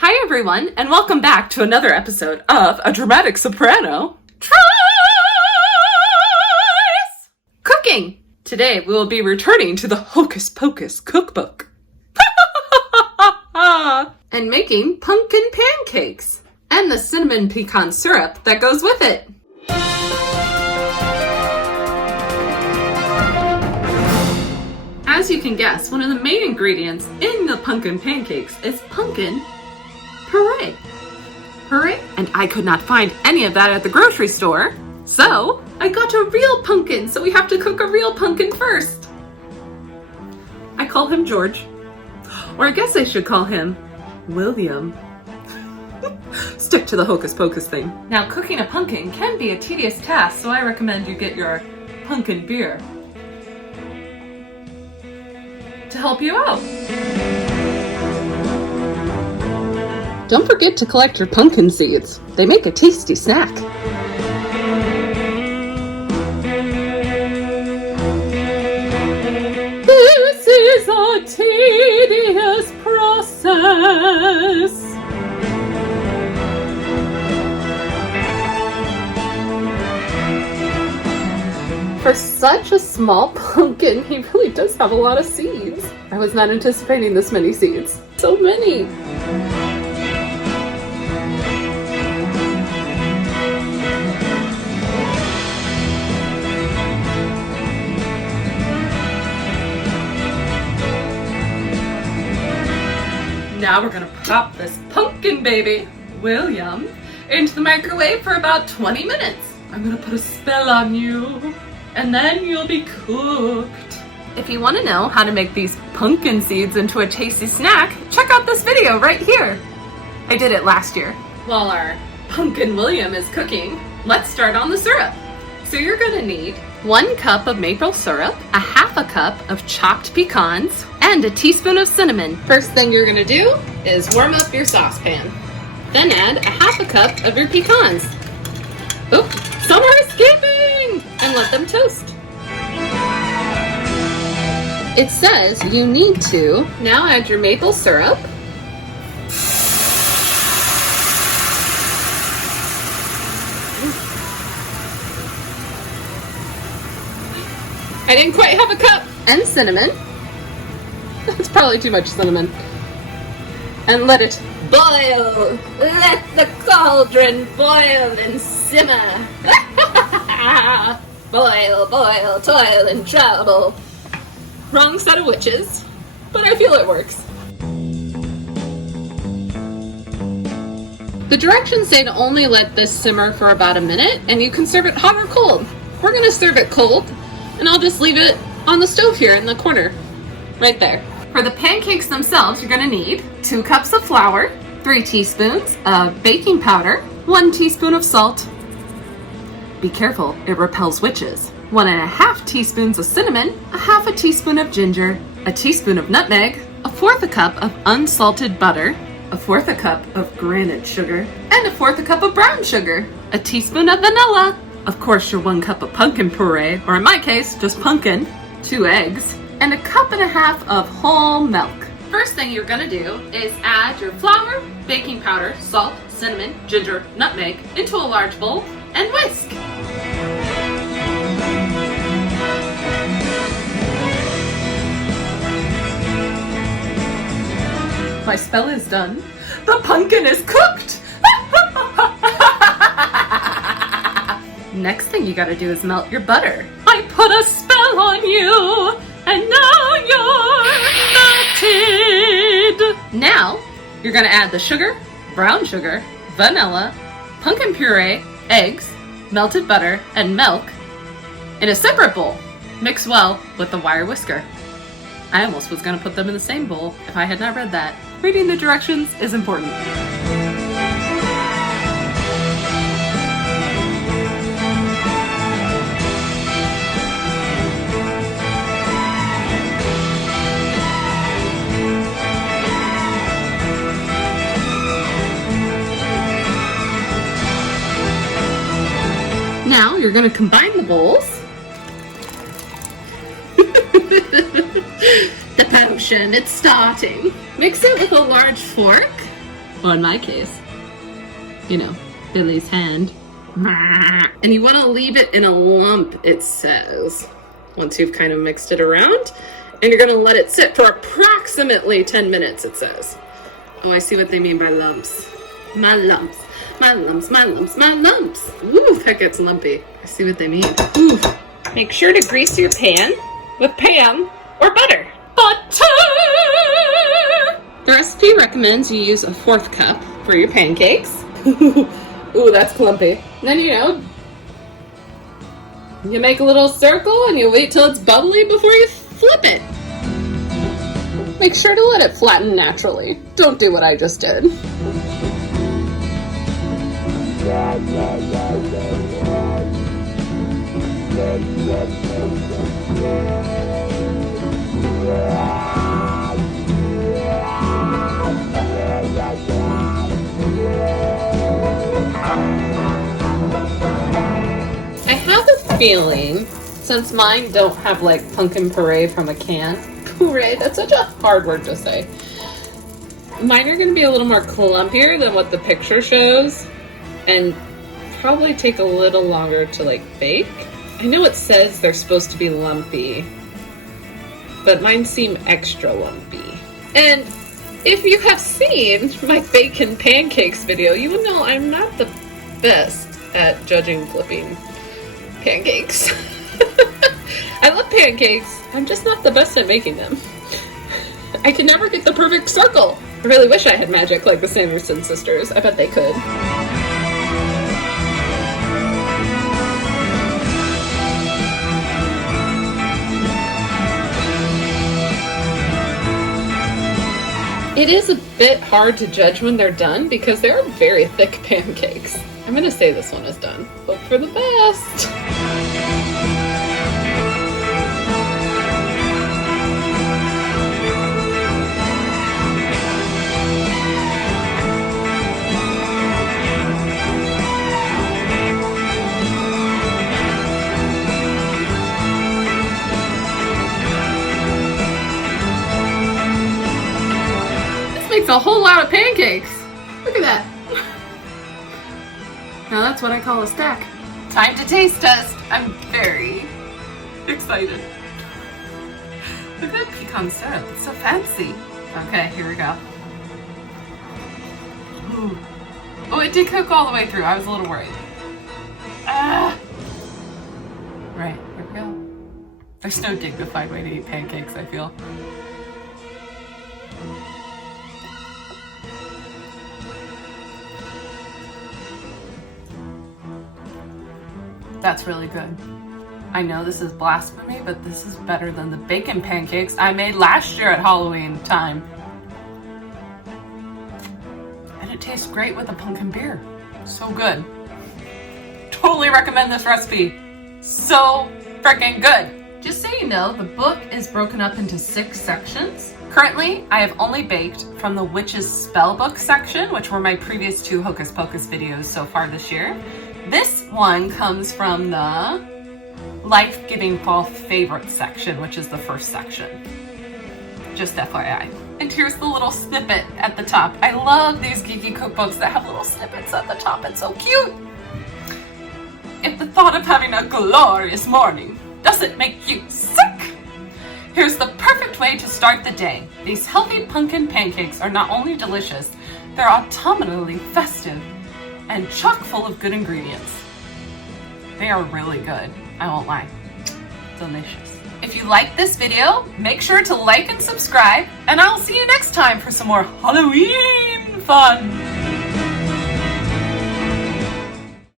Hi everyone, and welcome back to another episode of A Dramatic Soprano Tries Cooking! Today we will be returning to the Hocus Pocus Cookbook and making pumpkin pancakes and the cinnamon pecan syrup that goes with it. As you can guess, one of the main ingredients in the pumpkin pancakes is pumpkin puree. And I could not find any of that at the grocery store, so I got a real pumpkin, so we have to cook a real pumpkin first. I call him George, or I guess I should call him William. Stick to the hocus pocus thing. Now, cooking a pumpkin can be a tedious task, so I recommend you get your pumpkin beer to help you out. Don't forget to collect your pumpkin seeds. They make a tasty snack. This is a tedious process. For such a small pumpkin, he really does have a lot of seeds. I was not anticipating this many seeds. So many! Now we're gonna pop this pumpkin baby, William, into the microwave for about 20 minutes. I'm gonna put a spell on you, and then you'll be cooked. If you want to know how to make these pumpkin seeds into a tasty snack, check out this video right here. I did it last year. While our pumpkin William is cooking, let's start on the syrup. So you're gonna need 1 cup of maple syrup, a half a cup of chopped pecans, and a teaspoon of cinnamon. First thing you're gonna do is warm up your saucepan. Then add a half a cup of your pecans. Oops, some are escaping! And let them toast. It says you need to now add your maple syrup. I didn't quite have a cup. And cinnamon. That's probably too much cinnamon. And let it boil. Let the cauldron boil and simmer. Boil, boil, toil and trouble. Wrong set of witches, but I feel it works. The directions say to only let this simmer for about a minute, and you can serve it hot or cold. We're gonna serve it cold, and I'll just leave it on the stove here in the corner, right there. For the pancakes themselves, you're gonna need 2 cups of flour, 3 teaspoons of baking powder, 1 teaspoon of salt. Be careful, it repels witches. 1.5 teaspoons of cinnamon, a half a teaspoon of ginger, a teaspoon of nutmeg, a 1/4 cup of unsalted butter, a 1/4 cup of granite sugar, and a 1/4 cup of brown sugar, a teaspoon of vanilla, of course your 1 cup of pumpkin puree, or in my case, just pumpkin, 2 eggs, and a 1.5 cups of whole milk. First thing you're gonna do is add your flour, baking powder, salt, cinnamon, ginger, nutmeg into a large bowl and whisk. My spell is done. The pumpkin is cooked! Next thing you gotta do is melt your butter. I put a spell on you, and now you're melted! Now, you're gonna add the sugar, brown sugar, vanilla, pumpkin puree, eggs, melted butter, and milk in a separate bowl. Mix well with the wire whisker. I almost was gonna put them in the same bowl if I had not read that. Reading the directions is important. Now you're going to combine the bowls. The potion, it's starting. Mix it with a large fork Or in my case, you know, Billy's hand. And you want to leave it in a lump, it says, once you've kind of mixed it around. And you're going to let it sit for approximately 10 minutes, it says. Oh, I see what they mean by lumps. My lumps, my lumps, my lumps, my lumps. Ooh, that gets lumpy. I see what they mean. Ooh. Make sure to grease your pan with Pam or butter. Butter! The recipe recommends you use a 1/4 cup for your pancakes. Ooh, that's clumpy. And then, you know, you make a little circle and you wait till it's bubbly before you flip it. Make sure to let it flatten naturally. Don't do what I just did. I have a feeling, since mine don't have like pumpkin puree from a can, puree, that's such a hard word to say. Mine are going to be a little more clumpier than what the picture shows and probably take a little longer to like bake. I know it says they're supposed to be lumpy, but mine seem extra lumpy. And if you have seen my bacon pancakes video, you would know I'm not the best at judging flipping pancakes. I love pancakes, I'm just not the best at making them. I can never get the perfect circle. I really wish I had magic like the Sanderson sisters. I bet they could. It is a bit hard to judge when they're done because they're very thick pancakes. I'm gonna say this one is done. Hope for the best. Makes a whole lot of pancakes. Look at that. Now that's what I call a stack. Time to taste test. I'm very excited. Look at that pecan syrup. It's so fancy. Okay, here we go. Ooh. Oh, it did cook all the way through. I was a little worried. Ah. Right, here we go. There's no dignified way to eat pancakes, I feel. That's really good. I know this is blasphemy, but this is better than the bacon pancakes I made last year at Halloween time. And it tastes great with a pumpkin beer. So good. Totally recommend this recipe. So freaking good. Just so you know, the book is broken up into 6 sections. Currently, I have only baked from the Witch's Spellbook section, which were my previous 2 Hocus Pocus videos so far this year. This one comes from the Life-Giving Fall Favorites section, which is the first section. Just FYI. And here's the little snippet at the top. I love these geeky cookbooks that have little snippets at the top. It's so cute. If the thought of having a glorious morning doesn't make you sick, here's the perfect way to start the day. These healthy pumpkin pancakes are not only delicious, they're autumnally festive and chock full of good ingredients. They are really good, I won't lie. Delicious. If you like this video, make sure to like and subscribe, and I'll see you next time for some more Halloween fun.